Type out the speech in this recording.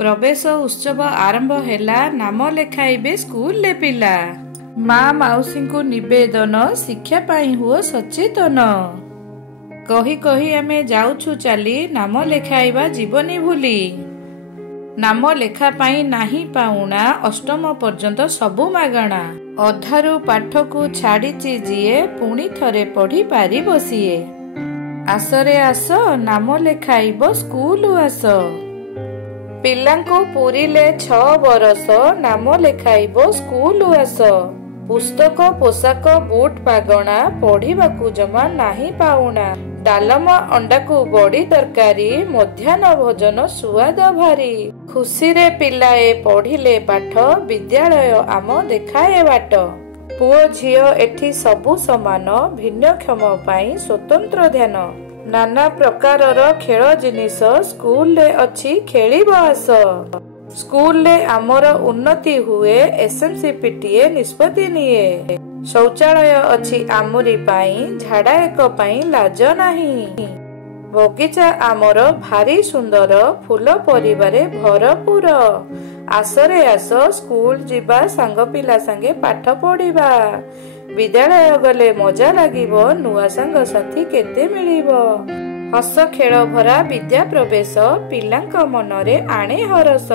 प्रवेश उत्सव आरंभ हैला। नाम लेखाइबे स्कूल ले पिला। माँ माउसी को निवेदन शिक्षा पाई हुओ सचेतन। कही कही आमे जाउछु चली नाम लेखाइबा जीवनी भूली। नाम लेखा पाई नाही पाउना अष्टम पर्यंत सबु मागणा। अधारू पाठ को छाड़ीची जीए पुणी थरे पढ़ी पारी बसिए। आसरे आस नाम लेखाइब स्कूल आस। पिलांको पूरिले 6 बरस नाम लेखाइब स्कूल आस। पुस्तक पोशाक बूट पागणा पढ़िबाकू जमा नाही पाउना। डालमा अंडा को बड़ी तरकारी मध्याह्न भोजन सुआद भारी। खुशी रे पिलाए पढ़िले पाठ विद्यालय आम देखाए बाट। पुओ झियो एठी सबु समान भिन्नक्षम पाई स्वतंत्र ध्यान। नाना प्रकारर खेल जिनिस स्कूल रे अछि खेलिब आस। स्कूल ले आमर उन्नति हुए एसएमसी पीटीए निष्पत्ति निये। शौचालय अछि आमुरी पाई झाड़ा एक पाई लाज नाही। बगीचा आमर भारी सुंदर फूल परिवारे भरपूर। आसरे आस स्कूल जीवा सांग पिला संगे पाठ पढ़िबा। विद्यालय गले मजा लागिबो नुआ सांग साथी केते मिलिबो। हस खेल भरा विद्या प्रवेश पिलांक मनरे आणे हरस।